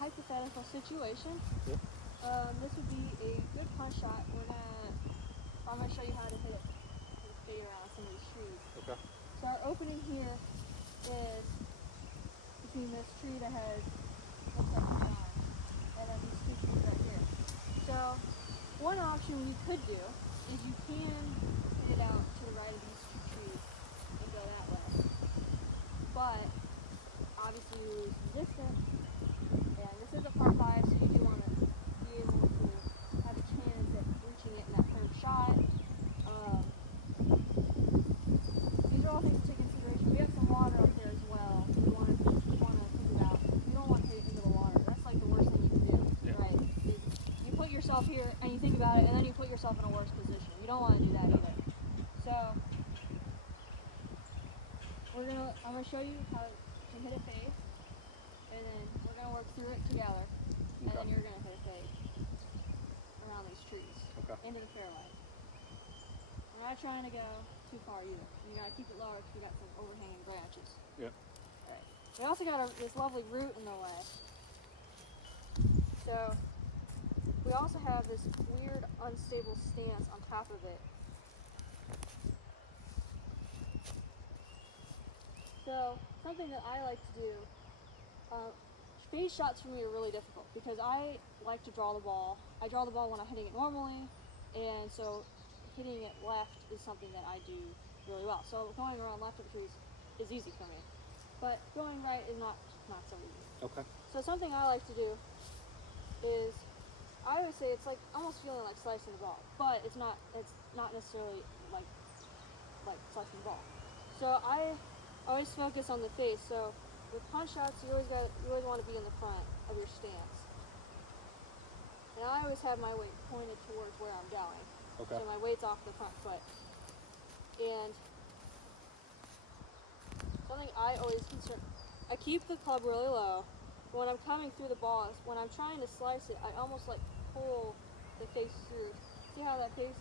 hypothetical situation. Yep. This would be a good punch shot. I'm gonna show you how to hit it fade around some of these trees. Okay. So our opening here is between this tree that has looks like a barn, and then these two trees right here. So one option you could do is you can hit it out to the right of these two trees and go that way. But obviously you lose some distance, and this is a par 5, so you do want to be able to have a chance at reaching it in that third shot. These are all things to take into consideration. We have some water up there as well. You want to think about. You don't want to hit into the water. That's like the worst thing you can do, Yeah. right? You put yourself here and you think about it, and then you put yourself in a worse position. You don't want to do that either. So I'm gonna show you how to hit a fade, and then we're gonna work through it together, and then you're gonna hit a fade around these trees into the fairway. We're not trying to go too far either. You gotta keep it lower because we got some overhanging branches. Yep. Alright. We also got this lovely root in the way. So we also have this weird unstable stance on top of it. So something that I like to do, fade shots for me are really difficult because I like to draw the ball. I draw the ball when I'm hitting it normally, and so hitting it left is something that I do really well. So going around left of the trees is easy for me, but going right is not so easy. Okay. So something I like to do is, I always say it's like almost feeling like slicing the ball, but it's not necessarily like slicing the ball. So I always focus on the face. So with punch shots, you always want to be in the front of your stance. And I always have my weight pointed towards where I'm going. Okay. So my weight's off the front foot. And something I always I keep the club really low. When I'm coming through the ball, when I'm trying to slice it, I almost like pull the face through. See how that face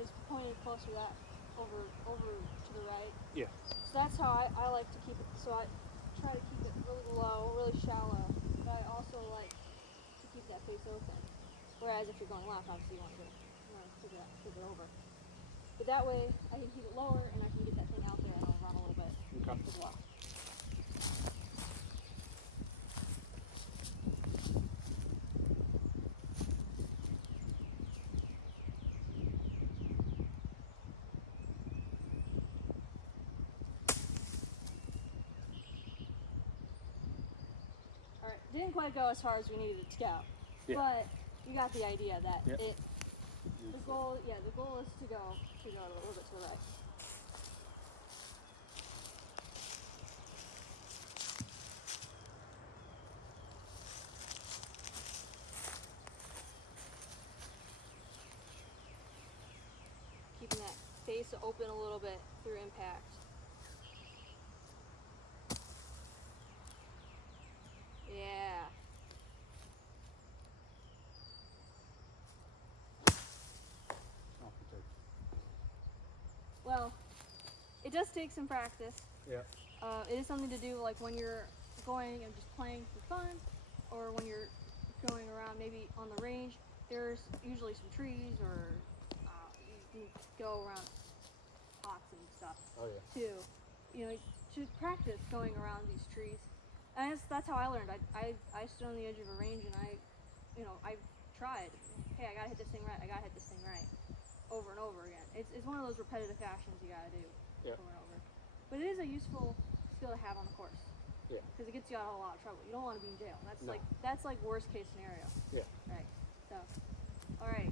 is pointed closer to that over to the right? Yeah. So that's how I like to keep it. So I try to keep it really low, really shallow, but I also like to keep that face open. Whereas if you're going left, obviously you want to flip it over. But that way I can keep it lower and I can get that thing out there and I'll run a little bit as well. Alright, didn't quite go as far as we needed it to go. Yeah. But you got the idea that Yep. the goal is to go a little bit to the right. Keeping that face open a little bit through impact. Yeah. Well, it does take some practice. Yeah. It is something to do like when you're going and just playing for fun, or when you're going around maybe on the range. There's usually some trees, or you can go around pots and stuff too. You know, to practice going around these trees. And that's how I learned. I stood on the edge of a range and I tried. Hey, I gotta hit this thing right. I gotta hit this thing right, over and over again. It's one of those repetitive actions you gotta do over and over. But it is a useful skill to have on the course. Yeah. Because it gets you out of a lot of trouble. You don't want to be in jail. That's like worst case scenario. Yeah. Right. So, all right.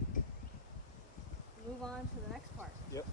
Move on to the next part. Yep.